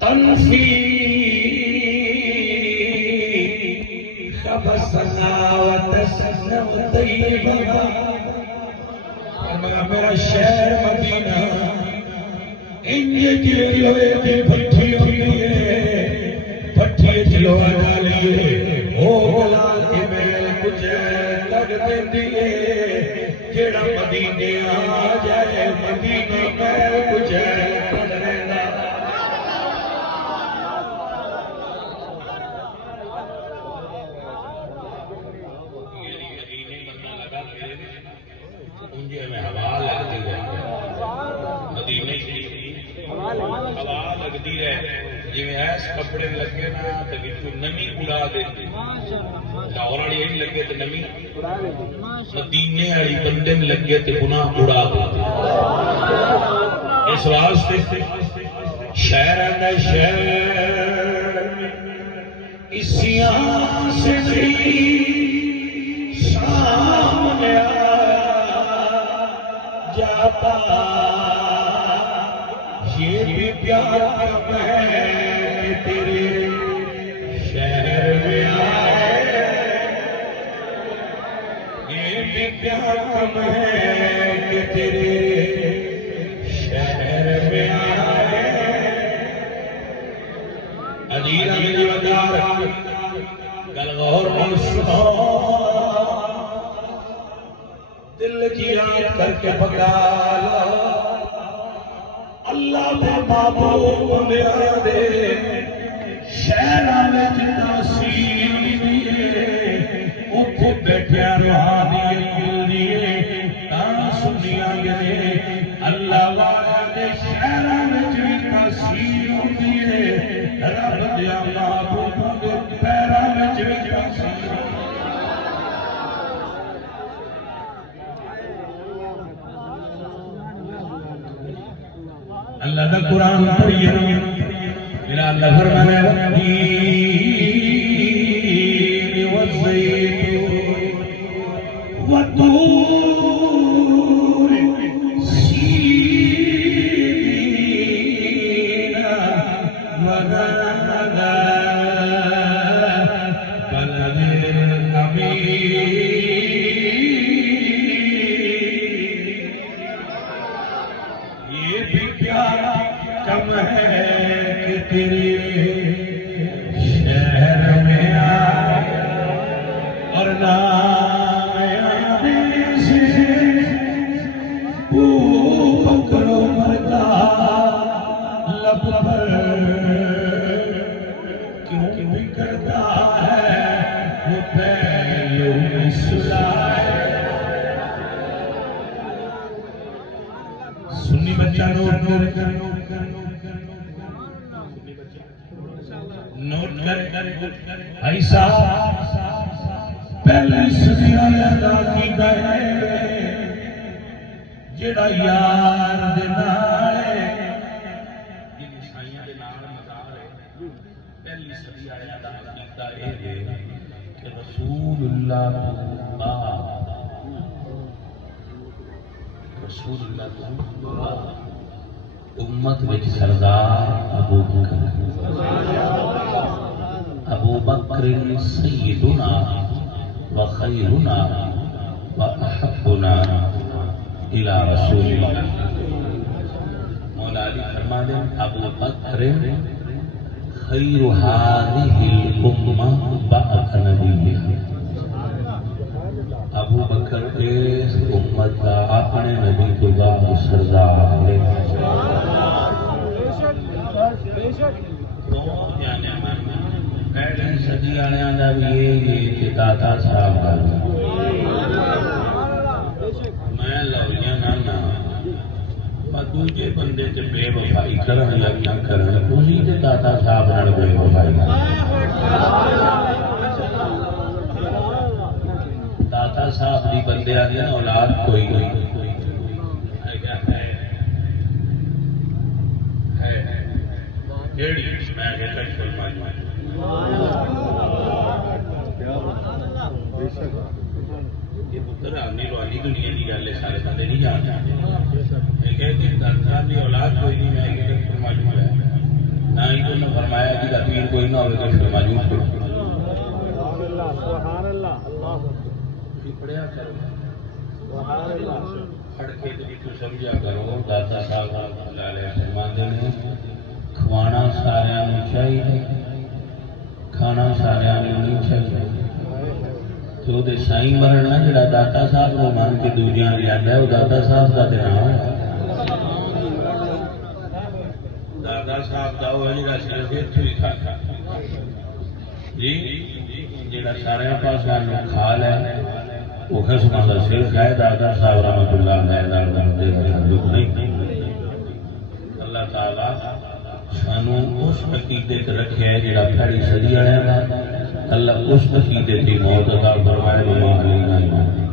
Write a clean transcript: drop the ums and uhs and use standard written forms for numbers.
تنفی خبثنا وتسنا وطیبا میرا شہر مدینہ انجے جلوے دی پٹھی ہوئی ہے پٹھی جلوہ ڈالیے او گلا کے میل کچھ لگ دیے جیڑا مدینے آ جائے مدینہ میل کچھ پڑھ رہنا مجھے میں ہوا لگتی ہے مدینے کی ہوا لگتی ہے جی میں ایس کپڑے لگے نا تو بچوں نمی اڑا دیتے لاہور والی یہی لگے تو نمی مدینے والی بندے میں لگے تو گناہ اڑا دیتے اس واسطے شہر ہے شہر اسیاں سے سامنے جاتا یہ بھی پیار کم ہے تیرے شہر میں آئے یہ بھی پیار کم ہے کہ تیرے شہر میں آئے عزیز میری وجار گل غور اور سنو دل کی یاد کر کے پکڑا اللہ دے محبوب میرا دے شہران جنا سیدھے اوپر بیٹھیا روحانی ملدیے تانا سنیا گئے اللہ والا دے شہران جنا سیدھے رب دیا محبوب دے پیران جنا سیدھے اللہ کا قرآن پڑھیے میرا اللہ فرمانے والتین والزیتون والطور سینین وهذا بلد امین یہ بھی پیارا کم ہے کہ تیرے شہر میں آئے اور نامی سے پکڑو مرتا لب پر کیوں بھی کرتا ہے وہ پہلو میں سلائے سنی بچہ نوٹ کر ایسا پہلے صدیاں ادا کی گئے جڑا یار دے نال جن عیسائیاں دے نال مزار ہے پہلی صدی ادا کیتا ہے کہ رسول اللہ امت وچ سردار ابو بکر سیدنا وخیرنا واحبنا الى رسول اللہ مولا علی فرما دیں ابو بکر خیر هذه الامه بعد نبیها ابو بکر اس امت کا اپنے نبی تو بعد سردار ہے پہلی صدی آنے آندا بھی یہ داتا صاحب میں لولیاں نانا دوجے بندے تے بے وفائی کرن یا نہ کرن اسی تے داتا صاحب نال بے وفائی داتا صاحب دی بندے آدھی نا اولاد کوئی نہیں یہ پتر آنی روانی دنیا کی گل ہے سارے بندے نہیں جانتے اولاد کوئی نہیں کا پیر کوئی نہ ہوئے تو پھر موجود کرو پڑھیا کرو پڑھ کے تو سمجھا کرو دادا صاحب لالے فرماندے نے کھوانا سارے چاہیے کھانا سارے نہیں چاہیے تو وہ سائی مرن نہ جڑا داتا صاحب کو مان کے دوجیاں لیا ہے وہ دادا صاحب کا نام ہے دادا صاحب کا وہ جڑا صرف اتو ہی کھاتا جی جڑا سارے پاس کھا لے وہ قسم کا صرف ہے دادا صاحب رحمت اللہ علیہ اللہ تعالیٰ سانو اس عقیدے تے رکھے ہے جڑا پہلی صدی والے کا اللہ اس عقیدے کی موت عطا فرمائے.